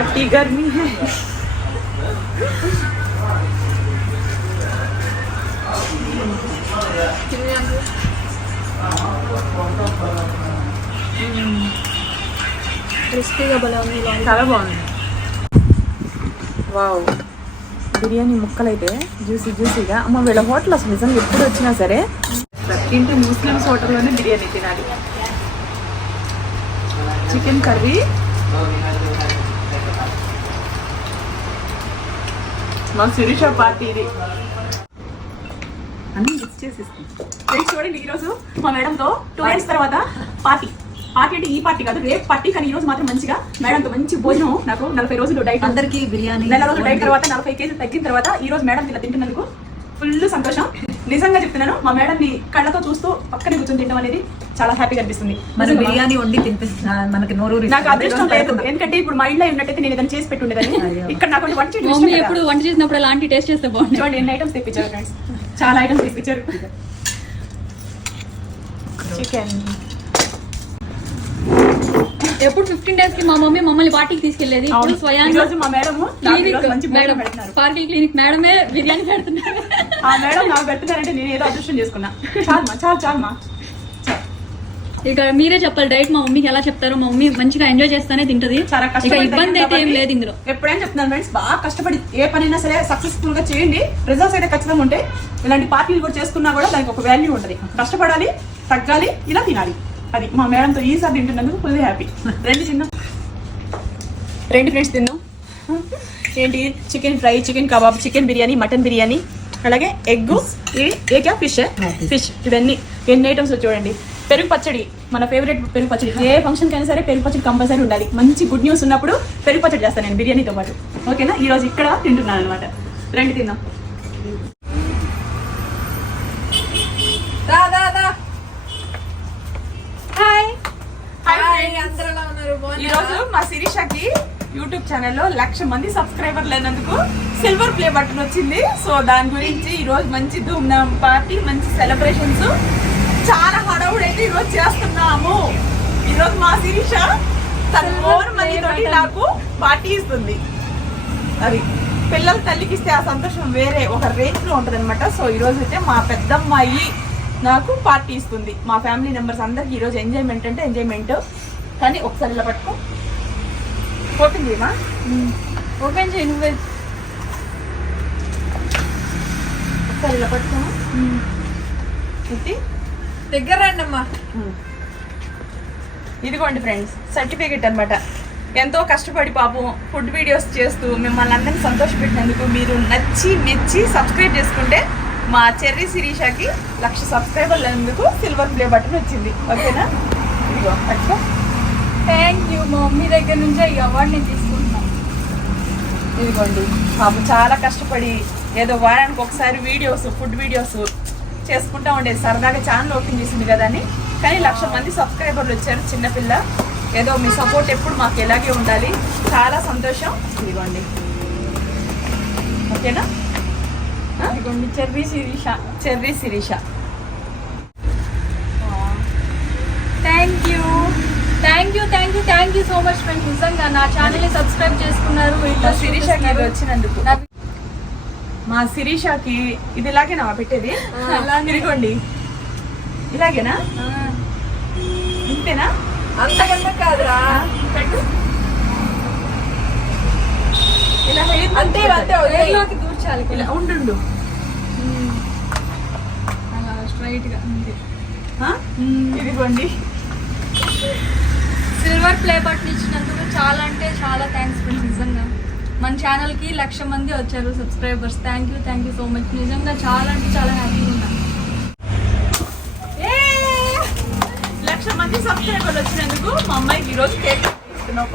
अति गर्मी है। క్రిస్పీగా భలే ఉంది, చాలా బాగుంది. వావ్, బిర్యానీ ముక్కలైతే జ్యూసీ జ్యూసీగా. అమ్మ వీళ్ళ హోటల్ అసలు నిజంగా ఎప్పుడు వచ్చినా సరే ఇంటి ముస్లిమ్స్ హోటల్లోనే బిర్యానీ తినాలి. చికెన్ కర్రీ, మా శిరీష పార్టీ ఇది అన్నీ మిక్స్ చేసి ఇస్తాం. చూడండి, ఈరోజు మా మేడంతో 2 days తర్వాత పార్టీ అంటే ఈ పార్టీ కాదు, రేపు పార్టీ. కానీ ఈ రోజు మాత్రం మంచిగా మేడంతో మంచి భోజనం. నాకు 40 రోజులు డైట్, అందరికి బిర్యానీ, 4 రోజులు డైట్ తర్వాత 40 కేజీలు తగ్గిన తర్వాత ఈ రోజు మేడం ఇలా తింటున్నందుకు ఫుల్ సంతోషం. నిజంగా చెప్తున్నాను, మా మేడం ని కళ్ళతో చూస్తూ పక్కనే కూర్చొని తినడం అనేది చాలా హ్యాపీగా అనిపిస్తుంది. మన బిర్యానీ వండి తినిపిస్తున్నా మనకి నోరు. నాకు అదృష్టం లేదు, ఎందుకంటే ఇప్పుడు మా ఇంట్లో ఉన్నట్టయితే నేను ఏదైనా చేసి పెట్టుండేదని. ఇక్కడ నాకు ఎప్పుడు వంట చేసినప్పుడు అలాంటి టేస్ట్ చేస్తే బాగుంది. చూడండి ఎన్ని ఐటమ్స్ తెప్పించారు ఫ్రెండ్స్, చాలా ఐటమ్స్ తెప్పించారు. చికెన్ ఎప్పుడు 15 days కి మా మమ్మీ మమ్మల్ని పార్టీకి తీసుకెళ్లేది. ఇప్పుడు స్వయంగా మా మేడం పార్కింగ్ క్లినిక్ మేడమే బిర్యానీ పెడుతున్నారు. ఆ మేడం నాకు పెడుతున్నారంటే నేను ఏదో అదృష్టం చేసుకున్నా. చాలు ఇక మీరే చెప్పాలి డైట్ మా మమ్మీకి ఎలా చెప్తారో. మా మమ్మీ మంచిగా ఎంజాయ్ చేస్తానే తింటది, ఇక ఇబ్బంది అయితే ఏం లేదు ఇందులో. ఎప్పుడైనా చెప్తున్నాను ఫ్రెండ్స్, బాగా కష్టపడి ఏ పనైనా సరే సక్సెస్ఫుల్ గా చేయండి. రిజల్ట్స్ అయితే ఖచ్చితంగా ఉంటాయి. ఇలాంటి పార్టీలు కూడా చేసుకున్నా కూడా దానికి ఒక వాల్యూ ఉంటుంది. కష్టపడాలి, తగ్గాలి, ఇలా తినాలి. అది మా మేడంతో ఈసారి తింటున్నందుకు ఫుల్ హ్యాపీ. రెండు ఫ్రెండ్స్ తిన్నాం. ఏంటి, chicken fry, chicken kebab, chicken biryani, mutton biryani, అలాగే ఎగ్, ఇవి ఫిష్. ఇవన్నీ ఎన్ని ఐటమ్స్ చూడండి. పెరుగు పచ్చడి, మన ఫేవరెట్ పెరుగు పచ్చడి. ఏ ఫంక్షన్కి అయినా సరే పెరుగు పచ్చడి కంపల్సరీ ఉండాలి. మంచి గుడ్ న్యూస్ ఉన్నప్పుడు పెరుగు పచ్చడి చేస్తాను నేను బిర్యానీతో పాటు. ఓకేనా, ఈరోజు ఇక్కడ తింటున్నాను అనమాట. రండి తిందాం. ఈరోజు మా శిరీషకి యూట్యూబ్ ఛానల్లో 1,00,000 మంది సబ్స్క్రైబర్లు అయినందుకు సిల్వర్ ప్లే బటన్ వచ్చింది. సో దాని గురించి ఈరోజు మంచి ధూమ్ధామ్ పార్టీ, మంచి సెలబ్రేషన్స్, చాలా హడావుడైతే ఈరోజు చేస్తున్నాము. ఈరోజు మా శిరీష తన ఓన్ మనీ తోటి నాకు పార్టీ ఇస్తుంది. అది పిల్లల తల్లికి ఇస్తే ఆ సంతోషం వేరే ఒక రేంజ్ లో ఉంటది అనమాట. సో ఈరోజు అయితే మా పెద్దమ్మాయి నాకు పార్టీ ఇస్తుంది. మా ఫ్యామిలీ మెంబర్స్ అందరికి ఈరోజు ఎంజాయ్మెంట్ అంటే ఎంజాయ్మెంట్. కానీ ఒకసారి ఇలా పట్టుకో, ఓపెన్ చేయమా, ఓపెన్ చేయి నువ్వే. ఒకసారి ఇలా పట్టుకోమా, ఇది దగ్గర రండి అమ్మా. ఇదిగోండి ఫ్రెండ్స్, సర్టిఫికెట్ అనమాట. ఎంతో కష్టపడి పాపం ఫుడ్ వీడియోస్ చేస్తూ మిమ్మల్ని అందరినీ సంతోషపెట్టినందుకు మీరు నచ్చి మెచ్చి సబ్స్క్రైబ్ చేసుకుంటే మా చెర్రీ శిరీషకి 1,00,000 సబ్స్క్రైబర్లు అయినందుకు సిల్వర్ ప్లే బటన్ వచ్చింది. ఓకేనా, ఇదిగో పట్టుకో. Thank you. మా మమ్మీ దగ్గర నుంచే ఈ అవార్డు నేను తీసుకుంటున్నాను. ఇదిగోండి, పాపం చాలా కష్టపడి ఏదో వారానికి ఒకసారి వీడియోస్, ఫుడ్ వీడియోస్ చేసుకుంటా ఉండేది. సరదాగా ఛానల్ ఓపెన్ చేసింది కదా అని. కానీ 1,00,000 మంది సబ్స్క్రైబర్లు వచ్చారు. చిన్నపిల్ల, ఏదో మీ సపోర్ట్ ఎప్పుడు మాకు ఎలాగే ఉండాలి. చాలా సంతోషం. ఇదిగోండి, ఓకేనా. ఇదిగోండి Cherry Sirisha. Thank you so much friends. నిజంగా నా ఛానల్ ని సబ్స్క్రైబ్ చేసుకున్నారు. ఇట్లా శిరీషకి వచ్చినందుకు. మా శిరీషకి ఇది ఇలాగేనా పెట్టేది? ఇదిగోండి, ఇలాగేనా, ఇంతేనా? అంతకన్నా కాదురా, పెట్టు. ఇలా అంతే వేర్లోకి దూర్చాలి. ఇలా ఉండు, అలా స్ట్రైట్ గా. ఇదిగోండి, సిల్వర్ ప్లే బటన్ ఇచ్చినందుకు చాలా అంటే చాలా థ్యాంక్స్ ఫ్రెండ్స్. నిజంగా మన ఛానల్కి 1,00,000 మంది వచ్చారు subscribers. Thank you so much. నిజంగా చాలా అంటే చాలా హ్యాపీగా ఉన్నాను. 1,00,000 మంది సబ్స్క్రైబర్లు వచ్చినందుకు మా అమ్మాయికి ఈరోజు కేక్ ఇస్తున్నాం.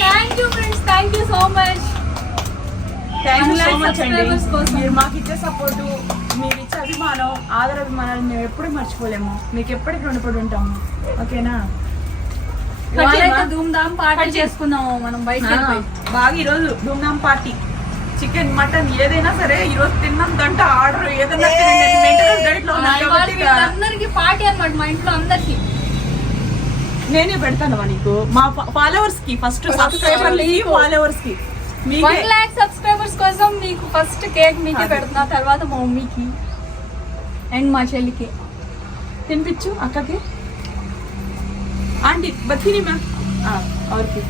Thank you friends, thank you so much. మీరు మాకు ఇచ్చే సపోర్టు, మీరు ఇచ్చే అభిమానం, ఆదరాభిమానాలు మేము ఎప్పుడు మర్చిపోలేము. మీకు ఎప్పటికి రుణపడి ఉంటాము. ఓకేనా, ధూమ్ధామ్ పార్టీ చేసుకున్నాము మనం బయట. బాగా ఈరోజు ధూమ్ధామ్ పార్టీ. చికెన్, మటన్ ఏదైనా సరే ఈరోజు తిన్నంతంట ఆర్డర్ ఏదైనా అందరికి పార్టీ అనమాట మా ఇంట్లో అందరికి. నేనే పెడతానమ్మా నీకు మా ఫాలోవర్స్ కి ఫస్ట్ సబ్స్క్రైబర్లకి ఫాలోవర్స్ కి 1 lakh సబ్స్క్రైబర్స్ కోసం మీకు ఫస్ట్ కేక్ మీకే పెడుతున్నా, తర్వాత మా మమ్మీకి అండ్ మా చెల్లికి. తినిపించు అక్కకి. ఆంటీ బతిని మ్యామ్ ఎవరికి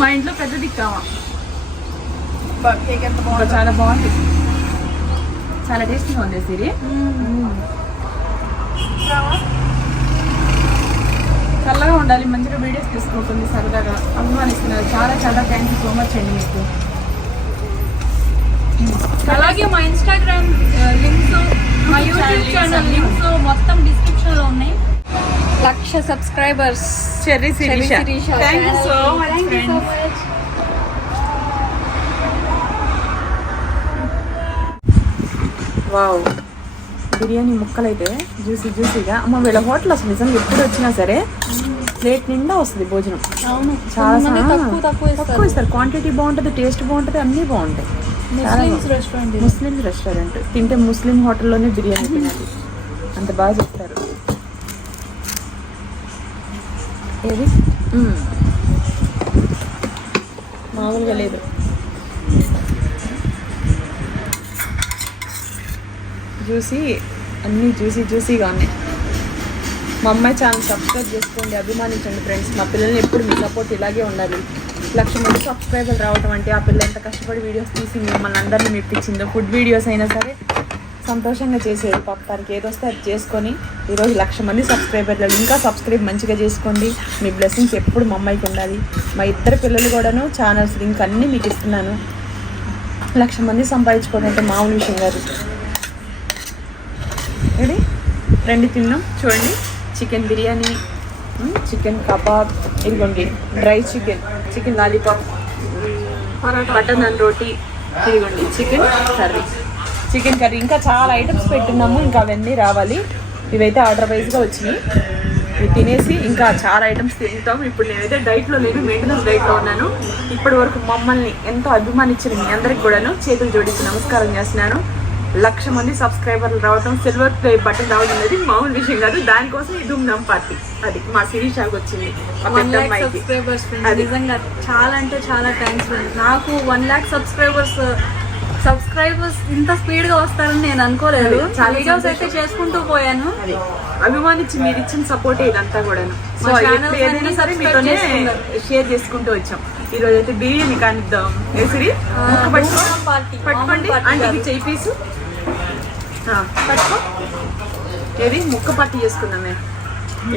మా ఇంట్లో పెద్దది కావా. చాలా బాగుంది, చాలా టేస్టీగా ఉంది సిరి. చల్లగా ఉండాలి, మంచిగా వీడియోస్ తీసుకుంటుంది, సరదాగా అభిమానిస్తున్నారు. చాలా చాలా థ్యాంక్ యూ సో మచ్ అండి మీకు. అలాగే మా ఇన్స్టాగ్రామ్ లింక్స్, మా యూట్యూబ్ ఛానల్ లింక్స్ మొత్తం డిస్క్రిప్షన్ లో ఉన్నాయి. 1,00,000 subscribers. Cherry Sirisha, thank you so much friends. Wow, biryani ముక్కలు అయితే జ్యూసీ జ్యూసీగా. అమ్మ వీళ్ళ హోటల్ అసలు నిజంగా ఎప్పుడు వచ్చినా సరే ప్లేట్ నిండా వస్తుంది భోజనం. అవును, చాలా తక్కువ ఇస్తారు. క్వాంటిటీ బాగుంటుంది, టేస్ట్ బాగుంటుంది, అన్నీ బాగుంటాయి. ముస్లిమ్స్ రెస్టారెంట్ తింటే ముస్లిం హోటల్లోనే బిర్యానీ తినాలి, అంత బాగా చెప్తారు. ఏది మామూలుగా లేదు. జ్యూసీ, అన్నీ జ్యూసీగా ఉన్నాయి. మా అమ్మాయి ఛానల్ సబ్స్క్రైబ్ చేసుకోండి, అభిమానించండి ఫ్రెండ్స్. మా పిల్లల్ని ఎప్పుడు మీ సపోర్ట్ ఇలాగే ఉండాలి. 1,00,000 మంది సబ్స్క్రైబర్లు రావడం అంటే ఆ పిల్ల ఎంత కష్టపడి వీడియోస్ తీసి మిమ్మల్ని అందరినీ మెప్పించిందో. ఫుడ్ వీడియోస్ అయినా సరే సంతోషంగా చేసేది. పాప తనకి ఏదొస్తే అది చేసుకొని ఈరోజు 1,00,000 మంది సబ్స్క్రైబర్లు. ఇంకా సబ్స్క్రైబ్ మంచిగా చేసుకోండి. మీ బ్లెస్సింగ్స్ ఎప్పుడు మా అమ్మాయికి ఉండాలి. మా ఇద్దరు పిల్లలు కూడాను ఛానల్స్ లింక్ అన్నీ మీకు ఇస్తున్నాను. 1,00,000 మంది సంపాదించుకోవడం అంటే మామూలు విషయం కాదు. ఇది రెండు తిన్నాం చూడండి. చికెన్ బిర్యానీ, చికెన్ కబాబ్, ఇదిగోండి dry chicken lollipop, butter naan roti, ఇదిగోండి చికెన్ కర్రీ. ఇంకా చాలా ఐటమ్స్ పెట్టున్నాము, ఇంకా అవన్నీ రావాలి. ఇవైతే ఆర్డర్ వైజ్గా వచ్చినాయి. ఇవి తినేసి ఇంకా చాలా ఐటమ్స్ తింటాము. ఇప్పుడు నేనైతే డైట్లో లేను, మెయింటెనెన్స్ డైట్లో ఉన్నాను. ఇప్పటి వరకు మమ్మల్ని ఎంతో అభిమానించిన మీ అందరికి కూడాను చేతులు జోడించి నమస్కారం చేస్తున్నాను. 1,00,000 మంది సబ్స్క్రైబర్లు రావడం, సిల్వర్ ప్లే బటన్ రావడం అనేది మామూలు విషయం కాదు. దానికోసం ఈ ధూమ్ధామ్ పార్టీ అది మా శిరీషాకి వచ్చింది. 1 lakh సబ్స్క్రైబర్స్ నిజంగా చాలా అంటే చాలా థ్యాంక్స్. నాకు 1 lakh సబ్స్క్రైబర్స్ ఇంత స్పీడ్ గా వస్తారని నేను అనుకోలేదు. చాలా వీడియోస్ అయితే చేసుకుంటూ పోయాను. అభిమానించి మీరు ఇచ్చిన సపోర్ట్ ఇదంతా కూడాను. సో ఏదైనా సరే మీతోనే షేర్ చేసుకుంటూ వచ్చాం. ఈ రోజు అయితే బిర్యానీ కానిద్దాం. ఏసిరి పట్టుకోండి, ఆంటీకి చెయ్యి పీసు పట్టుకో. ఏది ముక్క పార్టీ చేసుకుందామే,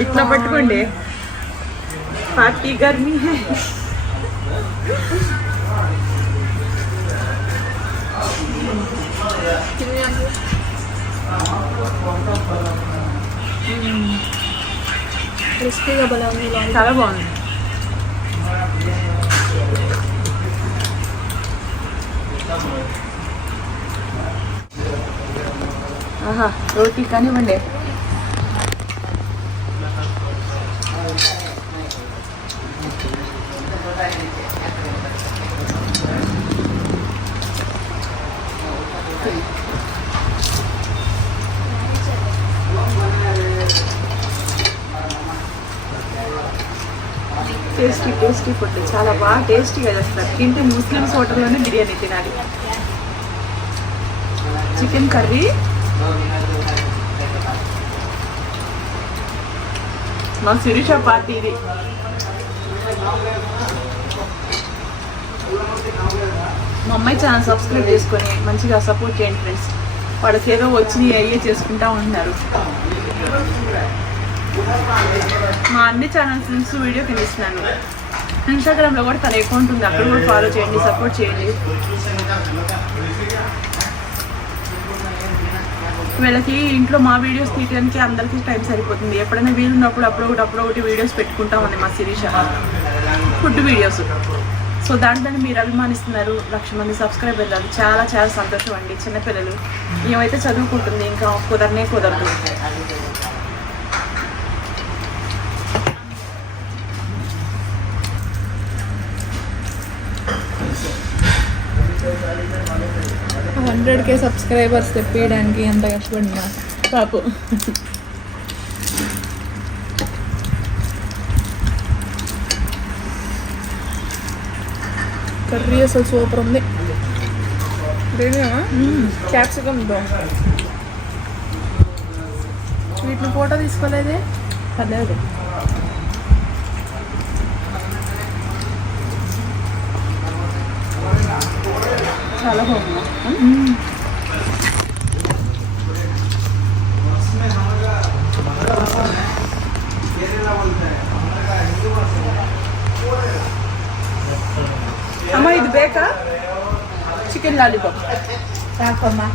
ఇట్లా పట్టుకోండి. పార్టీ గర్మీ హై. క్రిస్పీగా భలే ఉంది, చాలా బాగుంది. ఆహా, రోటీ కానివ్వండి. టేస్టీ ఫుడ్, చాలా బాగా టేస్టీగా చేస్తారు. తింటే ముస్లిమ్స్ హోటల్లోనే బిర్యానీ తినాలి. చికెన్ కర్రీ, మా శిరీష పార్టీ ఇది. మా అమ్మాయి ఛానల్ సబ్స్క్రైబ్ చేసుకొని మంచిగా సపోర్ట్ చేయండి ఫ్రెండ్స్. వాళ్ళకి ఏదో వచ్చినాయి అయ్యే చేసుకుంటా ఉంటున్నారు. మా అన్ని ఛానల్స్ లింక్స్ వీడియో కింద ఇస్తున్నాను. ఇన్స్టాగ్రామ్లో కూడా తన అకౌంట్ ఉంది, అక్కడ కూడా ఫాలో చేయండి, సపోర్ట్ చేయండి. వీళ్ళకి ఇంట్లో మా వీడియోస్ తీయడానికి అందరికీ టైం సరిపోతుంది. ఎప్పుడైనా వీలున్నప్పుడు అప్పుడొకటి వీడియోస్ పెట్టుకుంటా ఉంది మా శిరీష, ఫుడ్ వీడియోస్. సో దాంట్లో మీరు అభిమానిస్తున్నారు. 1,00,000 మంది సబ్స్క్రైబర్లు, అది చాలా చాలా సంతోషం అండి. చిన్నపిల్లలు ఏమైతే చదువుకుంటుంది, ఇంకా కుదరదు. 100K సబ్స్క్రైబర్స్ తెప్పియడానికి ఎంత కష్టపడినా పాపు. కర్రీ అసలు సూపర్ ఉంది. క్యాప్సికమ్తో వీటిని ఫోటో తీసుకోలేదే. పర్లేదు. చాలా బాగుంది. అమ్మ ఇది బేకా చికెన్ లాలీపాప్ రాకమ్మా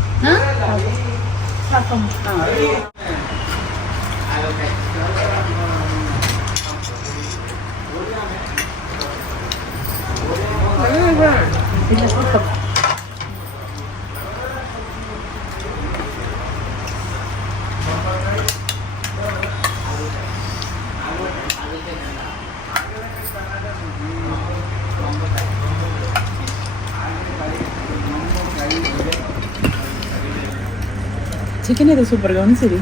చికెన్ అయితే సూపర్గా ఉంది సిరి.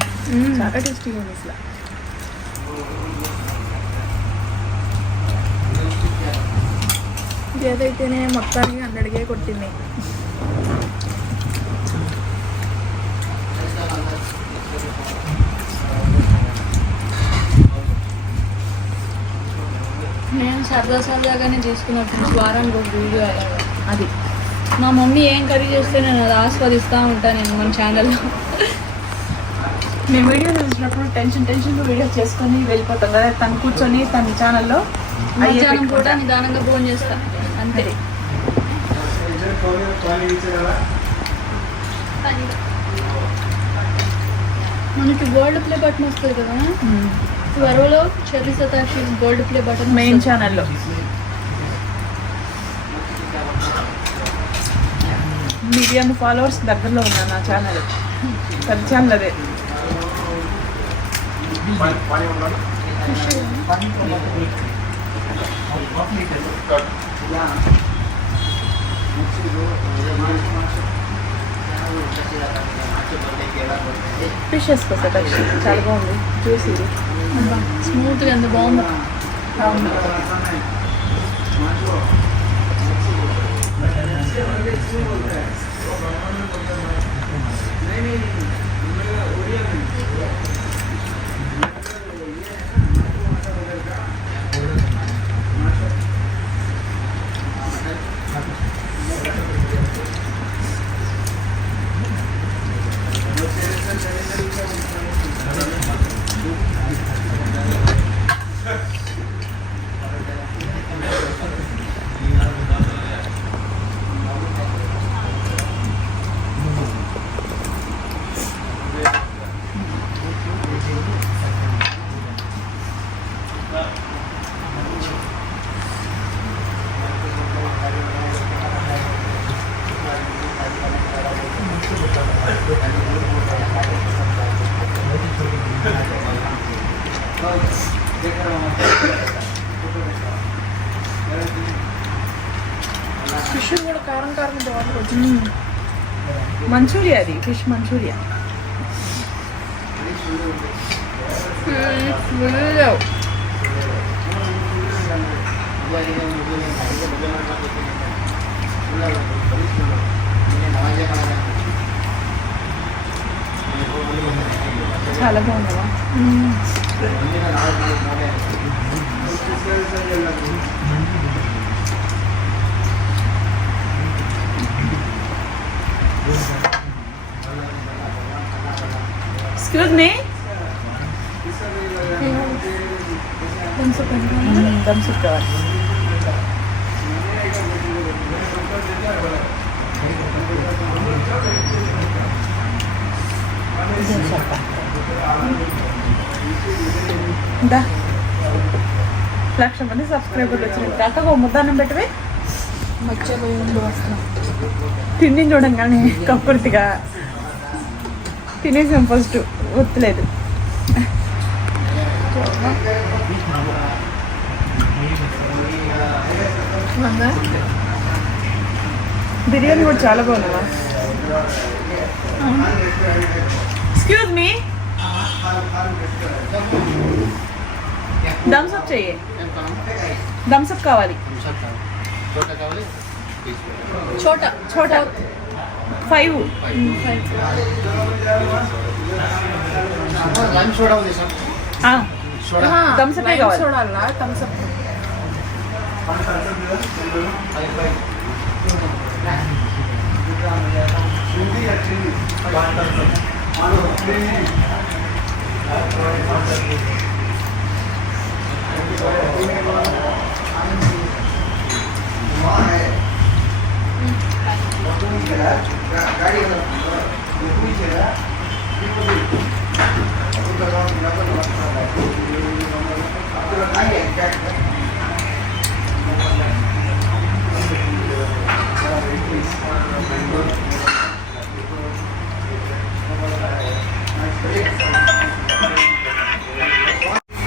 చాలా టేస్టీగా ఉంది అసలు. ఏదైతేనే మొత్తానికి 100K కొట్టింది. నేను సరదాగానే చేసుకున్నప్పుడు వారానికి ఒక వీడియో అలాగా. అది మా మమ్మీ ఏం కర్రీ చేస్తే నేను అది ఆస్వాదిస్తూ ఉంటాను నేను మన ఛానల్లో. మేము వీడియో చూసినప్పుడు టెన్షన్ వీడియో చేసుకొని వెళ్ళిపోతాం కదా. తను కూర్చొని తన ఛానల్లో మధ్యాహ్నం కూడా నిదానంగా ఫోన్ చేస్తాను అంతే. మనకి గోల్డ్ ప్లే బటన్ వస్తుంది కదా త్వరలో cherry సతాక్షి gold play button main ఛానల్లో. మిలియన్ ఫాలోవర్స్ దగ్గరలో ఉన్నా నా ఛానల్. పెద్ద ఛానల్ అదే. ఫిష్ వేసుకో చాలా బాగుంది. చూసి స్మూత్గా ఎంత బాగుంది. ఫిష్ కూడా కారం బాగుంటుంది. మంచూరియా అది ఫిష్ మంచూరియా. చాలా బాగుందా. Excuse me. Thumbs up kawan. Dah. లక్షమంది సబ్స్క్రైబర్లు వచ్చినారు. కాక ఓ ముద్దాన్నం పెట్టవే. మర్చిపోయింది వస్తున్నా. తిండి చూడంగానే కక్కుర్తిగా తినేసాం ఫస్ట్. ఒత్తులేదు. బిర్యానీ కూడా చాలా బాగుందా. ఎక్స్క్యూజ్ మీ, థమ్స్ అప్ చెయ్యి. థమ్స్ అప్ కావాలి. చోట చోట 5. థమ్స్ అప్ కావాలి. చూడాలా థమ్స్ అప్.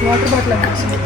వాటర్ బాటిల్ అనిపిస్తుంది.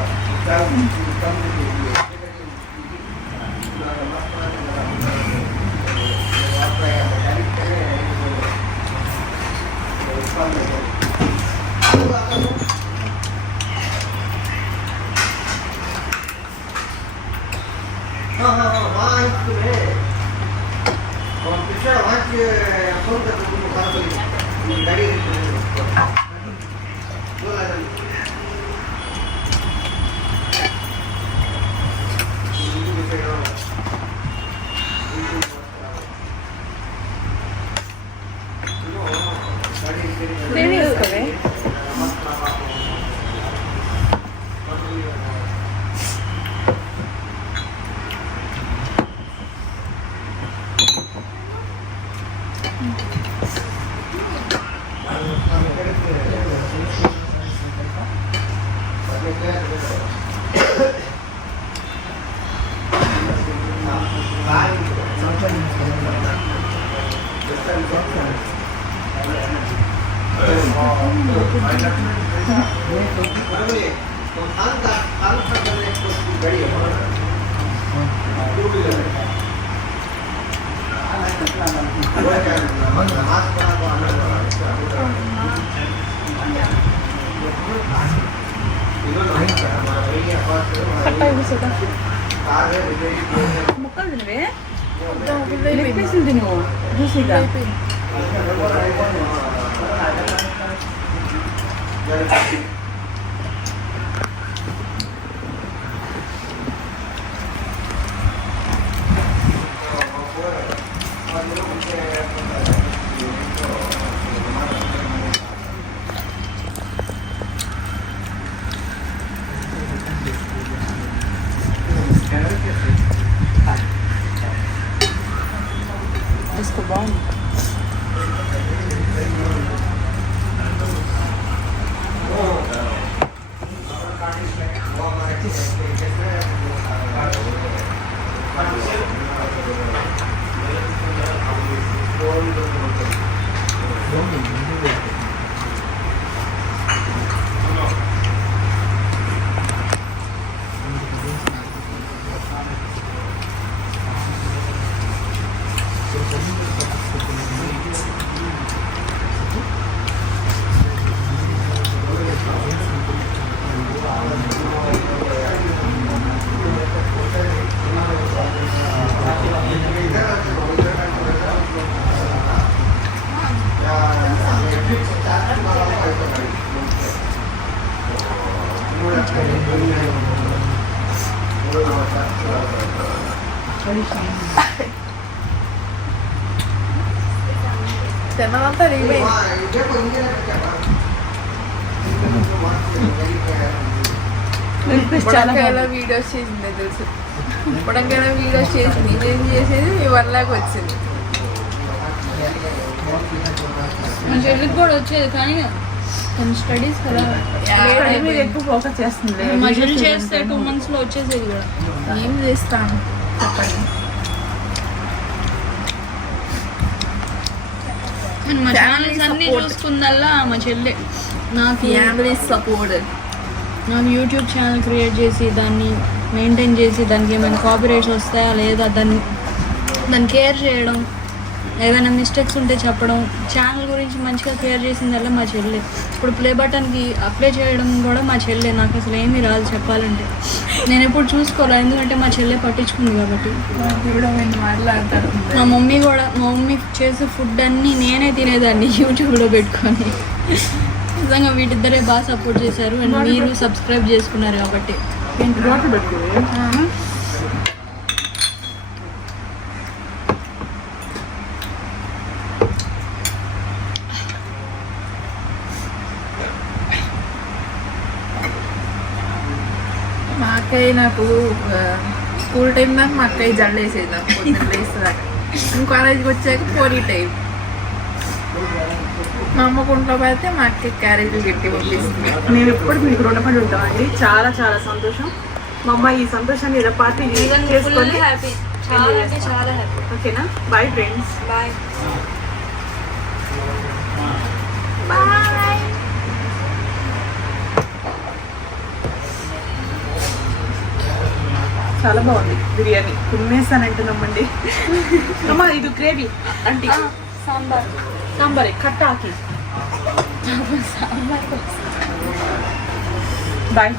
ముక్కలు తినవే, లెగ్ పీసులు తిను జ్యూసీగా. తీసుకో, బాగుంది. తిన్నదంతా రీమే. బుడంకాయలో వీడియోస్ చేసింది తెలుసు. బుడంకాయలో వీడియోస్ చేసింది, ఇదేం చేసేది మీ వరలాగా వచ్చింది. మా చెల్లికి కూడా వచ్చేది కానీ కొన్ని స్టడీస్ కదా, మీద ఎక్కువ ఫోకస్ చేస్తుంది. మా చెల్లి చేస్తే 2 months లో వచ్చేసేది కూడా. ఏం చేస్తాను చెప్పండి. మా ఛానల్స్ అన్ని చూసుకుందల్లా మా చెల్లె. నాకు ఫ్యామిలీ సపోర్ట్. నాకు యూట్యూబ్ ఛానల్ క్రియేట్ చేసి దాన్ని మెయింటైన్ చేసి దానికి ఏమైనా కాపీరైట్స్ వస్తాయా లేదా దాన్ని కేర్ చేయడం ఏదైనా మిస్టేక్స్ ఉంటే చెప్పడం, ఛానల్ గురించి మంచిగా కేర్ చేసిందల్లా మా చెల్లె. ఇప్పుడు ప్లే బటన్కి అప్లై చేయడం కూడా మా చెల్లె. నాకు అసలు ఏమీ రాదు చెప్పాలంటే. నేను ఎప్పుడు చూసుకోలేదు, ఎందుకంటే మా చెల్లె పట్టించుకుంది కాబట్టి. మాట్లాడతారు. మా మమ్మీ చేసే ఫుడ్ అన్నీ నేనే తినేదాన్ని యూట్యూబ్లో పెట్టుకొని. నిజంగా వీటిద్దరే బాగా సపోర్ట్ చేశారు. అండ్ మీరు సబ్స్క్రైబ్ చేసుకున్నారు కాబట్టి. మా అక్కయ్య నాకు స్కూల్ టైం దాకా మా అక్కయ్య జల్లు వేసేది నాకు పొద్దున్న లేస్తుందాకా. కాలేజీకి వచ్చాక పోరీ టైం. మా అమ్మ కుంట్లో పెడితే మా అక్క క్యారేజీలు గట్టి పంపిస్తుంది. నేను ఎప్పుడు మీకు రుణపడి ఉంటామండి. చాలా చాలా సంతోషం. మా అమ్మ ఈ సంతోషాన్ని ఇలా పార్టీ చేసుకొని హ్యాపీ, చాలా అంటే చాలా హ్యాపీ. ఓకేనా? Bye friends. బాయ్. చాలా బాగుంది బిర్యానీ. తినేసానంటున్నామండి. అమ్మ ఇది గ్రేవీ అంటే సాంబార్ కట్ట ಹಾಕಿ. బాయ్.